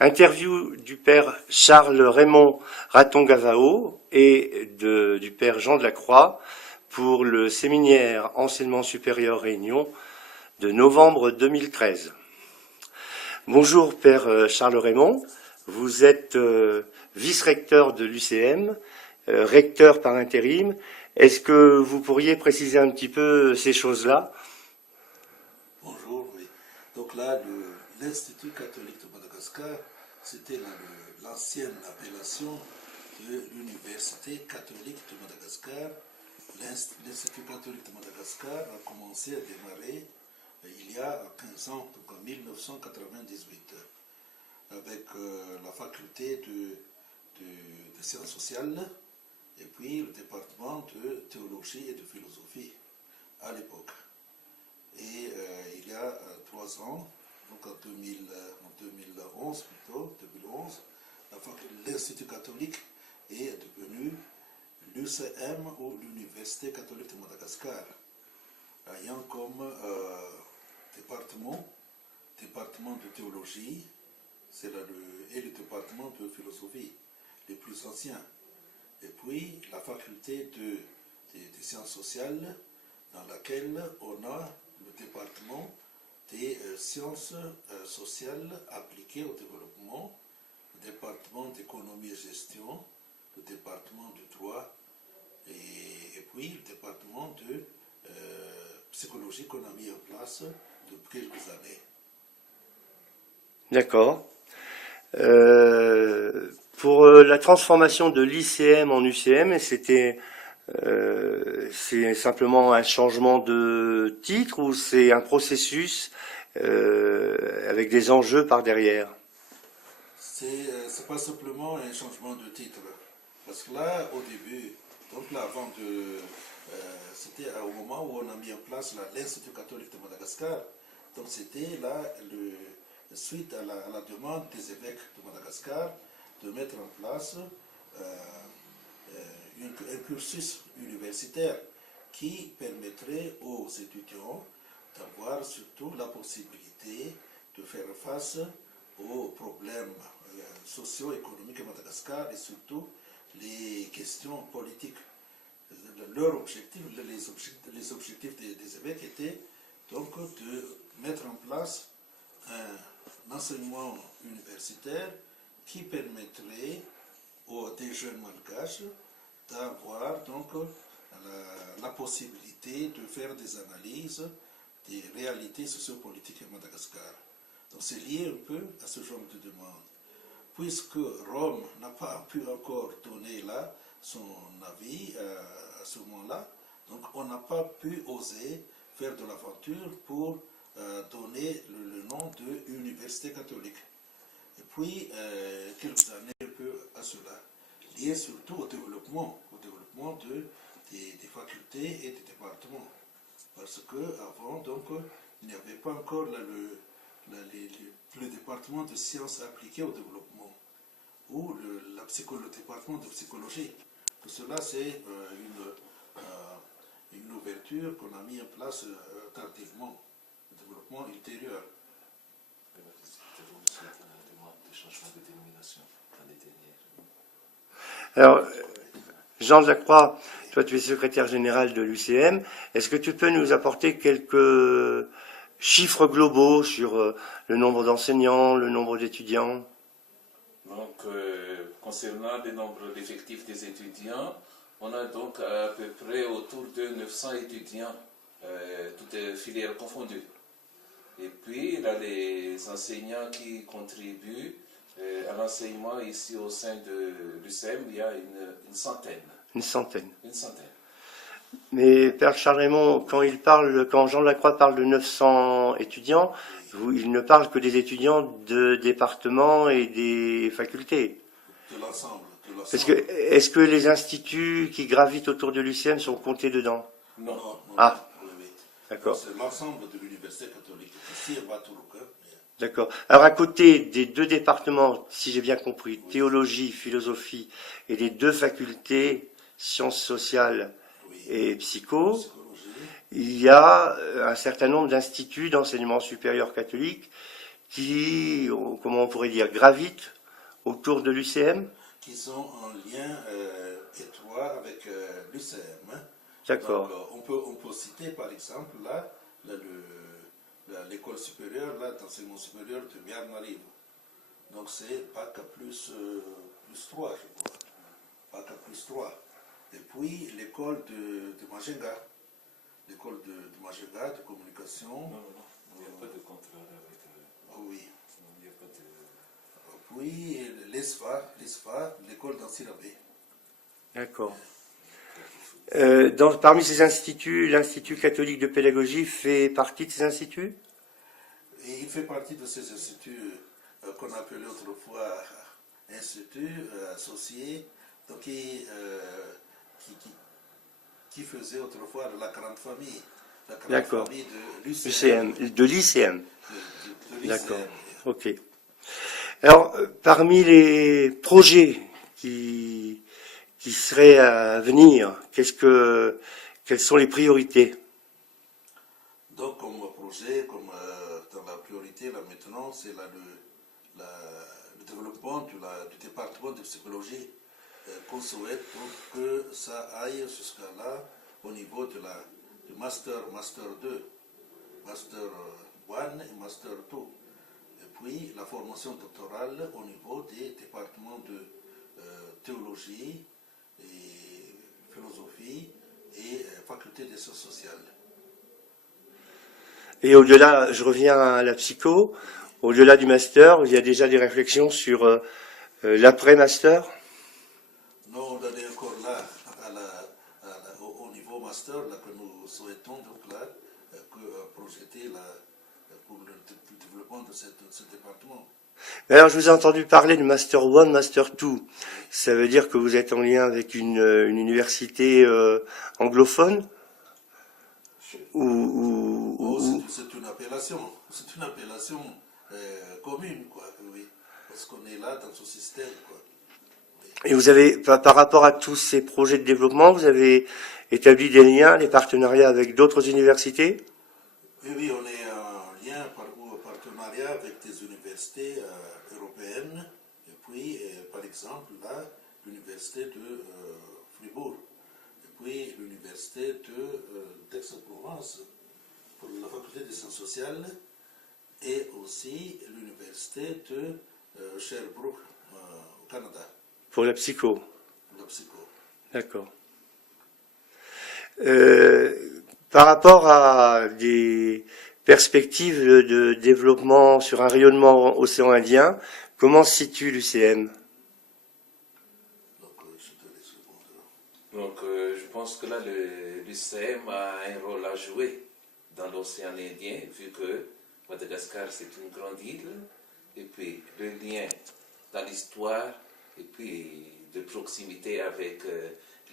Interview du père Charles-Raymond Raton-Gavao et du père Jean de la Croix pour le séminaire Enseignement supérieur Réunion de novembre 2013. Bonjour père Charles-Raymond, vous êtes vice-recteur de l'UCM, recteur par intérim. Est-ce que vous pourriez préciser un petit peu ces choses-là? Bonjour, oui. Donc là, l'Institut catholique de Madagascar, c'était l'ancienne appellation de l'Université catholique de Madagascar. L'Institut catholique de Madagascar a commencé à démarrer il y a 15 ans, donc en 1998, avec la faculté de sciences sociales et puis le département de théologie et de philosophie à l'époque. Et il y a 3 ans, donc en 2011 plutôt, 2011, l'Institut catholique est devenu l'UCM ou l'Université catholique de Madagascar, ayant comme département de théologie et le département de philosophie, les plus anciens. Et puis la faculté des sciences sociales, dans laquelle on a le département des sciences sociales appliquées au développement, le département d'économie et gestion, le département du droit et puis le département de psychologie qu'on a mis en place depuis quelques années. D'accord. Pour la transformation de l'ICM en UCM, c'est simplement un changement de titre ou c'est un processus avec des enjeux par derrière? C'est pas simplement un changement de titre. Parce que là, au début, donc là, c'était au moment où on a mis en place l'Institut catholique de Madagascar. Donc c'était là, suite à la demande des évêques de Madagascar, de mettre en place un cursus universitaire qui permettrait aux étudiants d'avoir surtout la possibilité de faire face aux problèmes socio-économiques à Madagascar et surtout les questions politiques. Leur objectif, les objectifs des évêques étaient donc de mettre en place un enseignement universitaire qui permettrait des jeunes malgaches d'avoir donc la possibilité de faire des analyses des réalités sociopolitiques à Madagascar. Donc c'est lié un peu à ce genre de demande. Puisque Rome n'a pas pu encore donner là son avis à ce moment-là, donc on n'a pas pu oser faire de l'aventure pour donner le nom de Université catholique. Et puis, quelques années un peu à cela, lié surtout au développement des facultés et des départements. Parce qu'avant, donc, il n'y avait pas encore le département de sciences appliquées au développement ou le département de psychologie. Tout cela, c'est une ouverture qu'on a mis en place tardivement, le développement ultérieur. Alors, Jean de la Croix, toi tu es secrétaire général de l'UCM, est-ce que tu peux nous apporter quelques chiffres globaux sur le nombre d'enseignants, le nombre d'étudiants? Donc, concernant le nombre d'effectifs des étudiants, on a donc à peu près autour de 900 étudiants, toutes filières confondues. Et puis, là, les enseignants qui contribuent à l'enseignement ici au sein de l'UCM, il y a une centaine. Une centaine. Une centaine. Mais Père Charles-Raymond, quand Jean de la Croix parle de 900 étudiants, il ne parle que des étudiants de départements et des facultés. De l'ensemble. Est-ce que les instituts qui gravitent autour de l'UCM sont comptés dedans? Non. Ah, oui. d'accord. C'est l'ensemble de l'université catholique. Ici, à Baturuka. D'accord. Alors à côté des deux départements, si j'ai bien compris, théologie, philosophie, et des deux facultés, sciences sociales et psycho, il y a un certain nombre d'instituts d'enseignement supérieur catholique qui, comment on pourrait dire, gravitent autour de l'UCM? Qui sont en lien étroit avec l'UCM. Hein. D'accord. Donc, on peut citer par exemple l'école supérieure d'enseignement supérieur de Miarnarivo. Donc c'est PACA plus 3, je crois. PACA plus 3. Et puis l'école de Majenga. L'école de Majenga de communication. Non, il n'y a pas de contrat avec. Oui. Il n'y a pas de. Puis l'ESFA, l'école d'Ansirabé. D'accord. Parmi ces instituts, l'Institut catholique de pédagogie fait partie de ces instituts? Et il fait partie de ces instituts qu'on appelait autrefois instituts associés, donc qui faisaient autrefois la grande famille. La grande D'accord. famille de l'UCM. De l'ICM. De l'ICM. D'accord. Ok. Alors, parmi les projets qui seraient à venir, quelles sont les priorités? Donc, comme projet, comme dans la priorité, là maintenant, c'est le développement du département de psychologie qu'on souhaite pour que ça aille jusqu'à là au niveau du Master 2, Master 1 et Master 2. Et puis la formation doctorale au niveau des départements de théologie et philosophie et faculté des sciences sociales. Et au-delà, je reviens à la psycho, au-delà du master, il y a déjà des réflexions sur l'après-master? Non, on est encore là, au niveau master, là, que nous souhaitons donc là, projeter pour le développement de ce département. Alors, je vous ai entendu parler de Master 1, Master 2. Ça veut dire que vous êtes en lien avec une université anglophone? C'est une appellation commune, quoi, oui, parce qu'on est là dans ce système, quoi. Et vous avez, par rapport à tous ces projets de développement, vous avez établi des liens, des partenariats avec d'autres universités? Oui, on est en lien ou partenariat avec des universités européennes, et puis, par exemple, là, l'université de Fribourg, et puis l'université d'Aix-en-Provence pour la faculté des sciences sociales, et aussi l'université de Sherbrooke au Canada. Pour la psycho. Pour la psycho. D'accord. Par rapport à des perspectives de développement sur un rayonnement océan Indien, comment se situe l'UCM? Donc, je pense que là, l'UCM a un rôle à jouer dans l'océan Indien, vu que Madagascar, c'est une grande île, et puis le lien dans l'histoire, et puis de proximité avec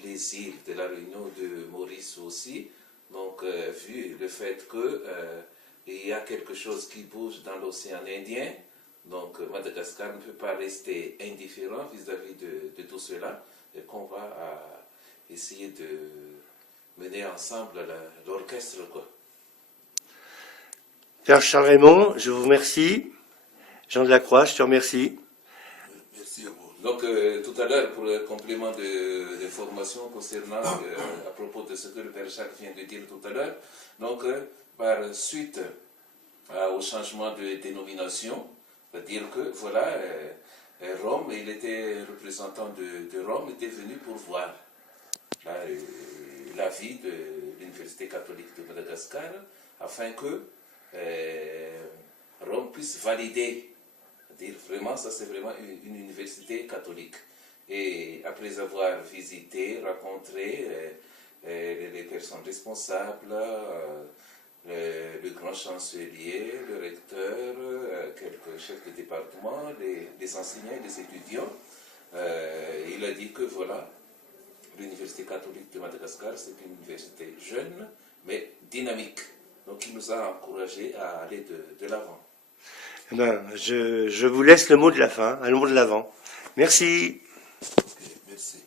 les îles de la Réunion, de Maurice aussi. Donc, vu le fait qu'il y a quelque chose qui bouge dans l'océan Indien, donc Madagascar ne peut pas rester indifférent vis-à-vis de tout cela, et qu'on va essayer de mener ensemble l'orchestre, quoi. Père Charles Raymond, je vous remercie. Jean Delacroix, je te remercie. Merci à vous. Donc, tout à l'heure, pour le complément de formation concernant, à propos de ce que le Père Jacques vient de dire tout à l'heure, donc, par suite au changement de dénomination, c'est-à-dire que, voilà, Rome, il était représentant de Rome, était venu pour voir la vie de l'Université catholique de Madagascar, afin que Rome puisse valider. C'est-à-dire, vraiment, ça c'est vraiment une université catholique. Et après avoir visité, rencontré les personnes responsables, le grand chancelier, le recteur, quelques chefs de département, les enseignants et les étudiants, il a dit que voilà, l'Université catholique de Madagascar, c'est une université jeune, mais dynamique. Donc il nous a encouragés à aller de l'avant. Ben, je vous laisse le mot de la fin, le mot de l'avant. Merci. Ok, merci.